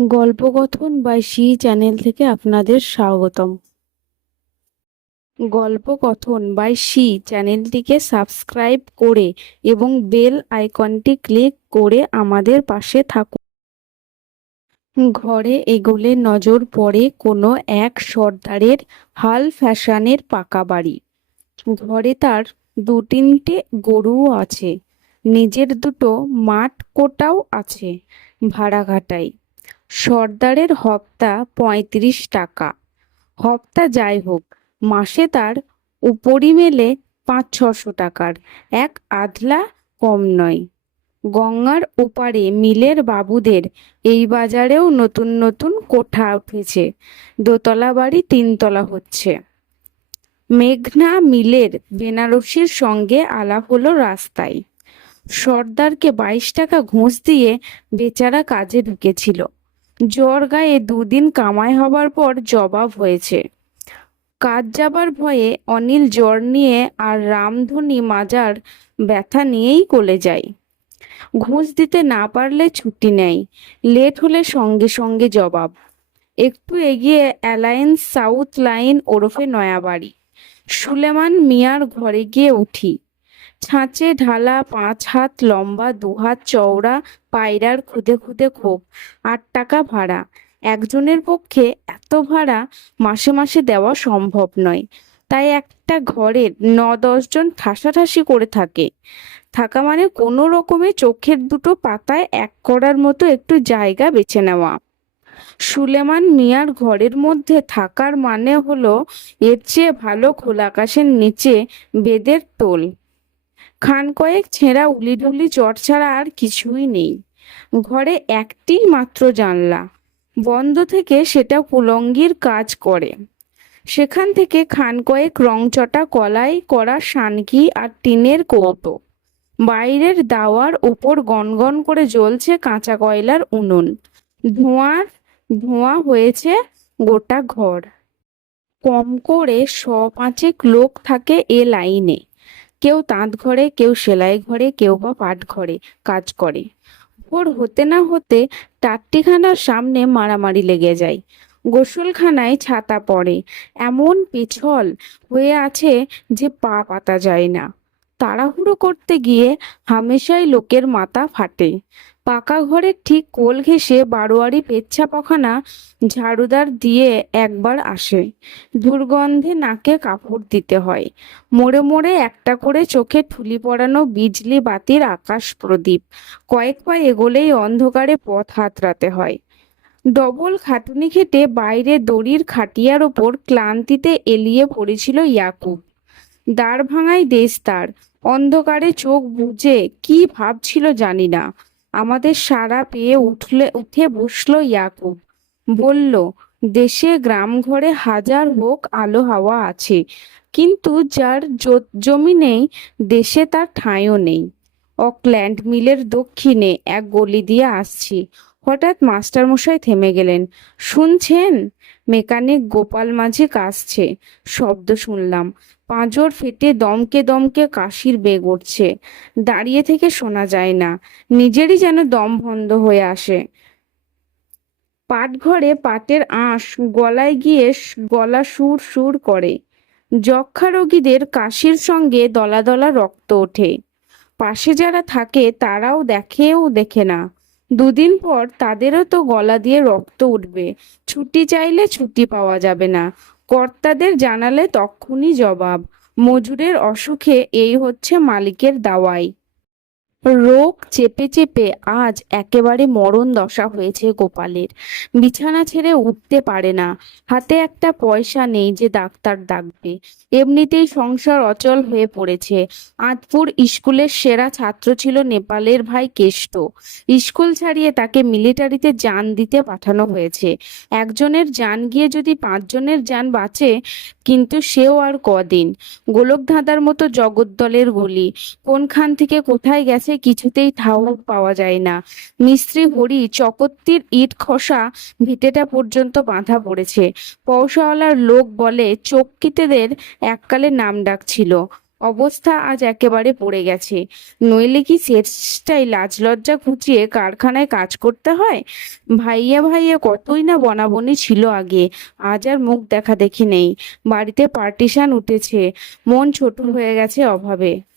গল্পকথন by she channel থেকে আপনাদের স্বাগতম। গল্পকথন বাই শি চ্যানেলটিকে সাবস্ক্রাইব করে এবং বেল আইকনটি ক্লিক করে আমাদের পাশে থাকুন। ঘরে এগোলে নজর পড়ে কোনো এক সর্দারের হাল ফ্যাশনের পাকা বাড়ি। ঘরে তার 2-3টে গরুও আছে, নিজের 2টো মাঠ কোটাও আছে ভাড়াঘাটায়। সর্দারের হপ্তা 35 টাকা। হপ্তা যাই হোক, মাসে তার উপরি মেলে 500-600 টাকার এক আধলা কম নয়। গঙ্গার ওপারে মিলের বাবুদের এই বাজারেও নতুন নতুন কোঠা উঠেছে, দোতলা বাড়ি 3তলা হচ্ছে। মেঘনা মিলের বেনারসির সঙ্গে আলাপ হলো রাস্তায়। সর্দারকে 22 টাকা ঘুষ দিয়ে বেচারা কাজে ঢুকেছিল। জ্বর গায়ে 2 দিন কামাই হবার পর জবাব হয়েছে। কাজ যাবার ভয়ে অনিল জ্বর নিয়ে আর রামধনী মাজার ব্যথা নিয়েই কলে যায়। ঘুষ দিতে না পারলে ছুটি নেয়, লেট হলে সঙ্গে সঙ্গে জবাব। একটু এগিয়ে অ্যালায়েন্স সাউথ লাইন ওরফে নয়াবাড়ি। সুলেমান মিয়ার ঘরে গিয়ে উঠি। ছাঁচে ঢালা 5 হাত লম্বা 2 হাত চওড়া পায়রার খুদে খুদে খোপ। 8 টাকা ভাড়া। একজনের পক্ষে এত ভাড়া মাসে মাসে দেওয়া সম্ভব নয়, তাই একটা ঘরের 9-10 জন ঠাসাঠাসি করে থাকা মানে কোনো রকমে চোখের 2টো পাতায় এক করার মতো একটু জায়গা বেছে নেওয়া। সুলেমান মিয়ার ঘরের মধ্যে থাকার মানে হলো এর চেয়ে ভালো খোলা আকাশের নিচে বেদের টোল। খান কয়েক ছেঁড়া উলিঢুলি চট ছাড়া আর কিছুই নেই। ঘরে একটি মাত্র জানলা, বন্ধ থেকে সেটা কুলঙ্গির কাজ করে। সেখান থেকে খান কয়েক রংচটা কলাই করা সানকি আর টিনের কৌটো। বাইরের দাওয়ার উপর গনগন করে জ্বলছে কাঁচা কয়লার উনুন। ধোঁয়া হয়েছে গোটা ঘর। কম করে 100-5 লোক থাকে এ লাইনে। কেউ তাঁত ঘরে, কেউ সেলাই ঘরে, কেউ বা পাট ঘরে কাজ করে। ভোর হতে না হতে টাট্টিখানার সামনে মারামারি লেগে যায়। গোসলখানায় ছাতা পড়ে, এমন পেছল হয়ে আছে যে পা পাতা যায় না। তাড়াহুড়ো করতে গিয়ে হামেশাই লোকের মাথা ফাটে। পাকা ঘরের ঠিক কোল ঘেঁষে বারোয়ারি পেচ্ছাপাখানা ঝাড়ুদার দিয়ে একবার আসে। দুর্গন্ধে নাকে কাপড় দিতে হয়। মোড়ে মোড়ে একটা করে চোখে ঠুলি পড়ানো বিজলি বাতির আকাশ প্রদীপ। কয়েক পা এগোলেই অন্ধকারে পথ হাতড়াতে হয়। ডবল খাটুনি খেটে বাইরে দড়ির খাটিয়ার ওপর ক্লান্তিতে এলিয়ে পড়েছিল ইয়াকুব। দাঁড় ভাঙাই দেশ তার। অন্ধকারে চোখ বুজে কি ভাবছিল জানি না। আমাদের সাড়া পেয়ে উঠে বসলো ইয়াকুব। বলল, দেশে গ্রাম ঘরে হাজার হোক আলো হাওয়া আছে, কিন্তু যার জমি নেই দেশে তার ঠাঁইও নেই। অকল্যান্ড মিলের দক্ষিণে এক গলি দিয়ে আসছি। হঠাৎ মাস্টারমশাই থেমে গেলেন। শুনছেন? মেকানিক গোপাল মাঝি কাশছে। শব্দ শুনলাম। পাঁজর ফেটে দমকে দমকে কাশির বেগ উঠছে। দাঁড়িয়ে থেকে শোনা যায় না, নিজেরই যেন দম বন্ধ হয়ে আসে। পাটঘরে পাটের আঁশ গলায় গিয়ে গলা সুর সুর করে। যক্ষ্মা রোগীদের কাশির সঙ্গে দলা দলা রক্ত ওঠে। পাশে যারা থাকে তারাও দেখে না। 2 দিন পর তাদেরও তো গলা দিয়ে রক্ত উঠবে। ছুটি চাইলে ছুটি পাওয়া যাবে না। কর্তাদের জানালে তক্ষুনি জবাব। মজুরের অসুখে এই হচ্ছে মালিকের দাওয়াই। রোগ চেপে চেপে আজ একেবারে মরণ দশা হয়েছে গোপালের। বিছানা ছেড়ে উঠতে পারে না। হাতে একটা পয়সা নেই যে ডাক্তার ডাকবে। এমনিতেই সংসার অচল হয়ে পড়েছে। আঁতপুর স্কুলের সেরা ছাত্র ছিল নেপালের ভাই কেষ্ট। স্কুল ছাড়িয়ে তাকে মিলিটারিতে জান দিতে পাঠানো হয়েছে। একজনের জান গিয়ে যদি 5 জনের জান বাঁচে, কিন্তু সেও আর কদিন। গোলকধাঁধার মতো জগদ্দলের গলি, কোনখান থেকে কোথায় গেছে কিছুতেই ঠাউর পাওয়া যায় না। মিস্ত্রি হরি চকত্তির ইট খসা ভিটেটা পর্যন্ত বাঁধা পড়েছে। পয়সাওয়ালার লোক বলে চক্কিতেদের এককালে নাম ডাক ছিল। অবস্থা আজ একেবারে পড়ে গেছে। নইলে কি শেষটাই লাজ লজ্জা ঘুচিয়ে কারখানায় কাজ করতে হয়? ভাইয়ে ভাইয়ে কতই না বনাবনি ছিল আগে, আজ আর মুখ দেখা দেখি নেই। বাড়িতে পার্টিশন উঠেছে, মন ছোট হয়ে গেছে অভাবে।